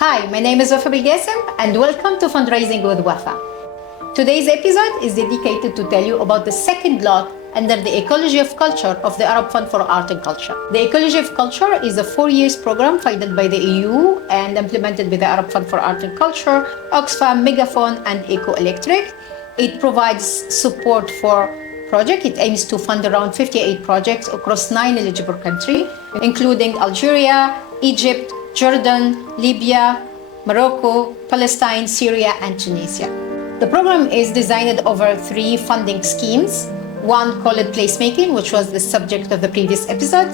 Hi, my name is Wafa Belgasim and welcome to Fundraising with Wafa. Today's episode is dedicated to tell you about the second lot under the Ecology of Culture of the Arab Fund for Art and Culture. The Ecology of Culture is a 4-year program funded by the EU and implemented by the Arab Fund for Art and Culture, Oxfam, Megaphone and Eco Electric. It provides support for projects. It aims to fund around 58 projects across 9 eligible countries, including Algeria, Egypt, Jordan, Libya, Morocco, Palestine, Syria and Tunisia. The program is designed over 3 funding schemes. One called placemaking, which was the subject of the previous episode.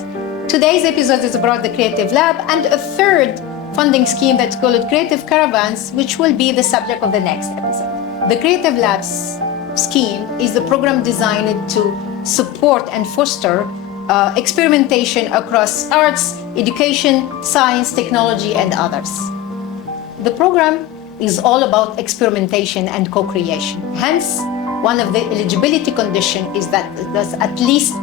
Today's episode is about the Creative Lab, and a third funding scheme that's called Creative Caravans, which will be the subject of the next episode. The Creative Labs scheme is the program designed to support and foster experimentation across arts, education, science, technology, and others. The program is all about experimentation and co-creation. Hence, one of the eligibility conditions is that there's at least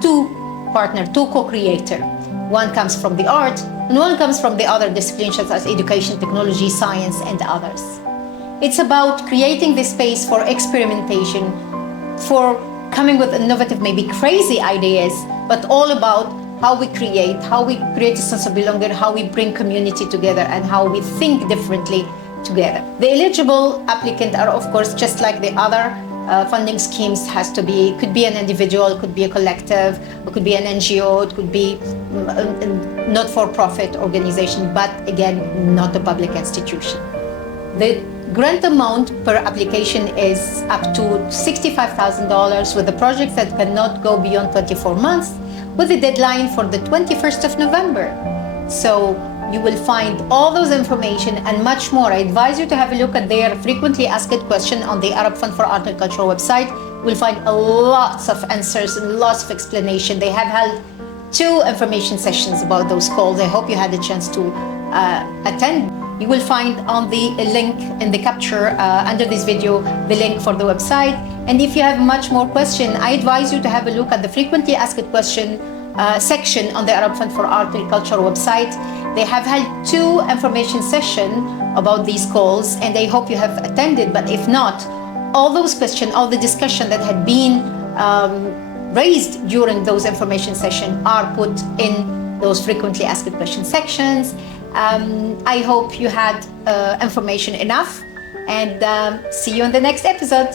2 partners, 2 co-creators. One comes from the art, and one comes from the other disciplines such as education, technology, science, and others. It's about creating the space for experimentation, for coming with innovative, maybe crazy ideas, but all about how we create a sense of belonging, how we bring community together, and how we think differently together. The eligible applicants are, of course, just like the other funding schemes, could be an individual, could be a collective, it could be an NGO, it could be not-for-profit organization, but again, not a public institution. The grant amount per application is up to $65,000 with the projects that cannot go beyond 24 months, with a deadline for the 21st of November. So you will find all those information and much more. I advise you to have a look at their frequently asked question on the Arab Fund for Art and Culture website. You will find lots of answers and lots of explanation. They have held 2 information sessions about those calls. I hope you had a chance to attend. You will find on the link in the capture under this video, the link for the website. And if you have much more questions, I advise you to have a look at the frequently asked question section on the Arab Fund for Art and Culture website. They have held 2 information sessions about these calls, and I hope you have attended. But if not, all those questions, all the discussion that had been raised during those information sessions are put in those frequently asked question sections. I hope you had information enough, and see you in the next episode.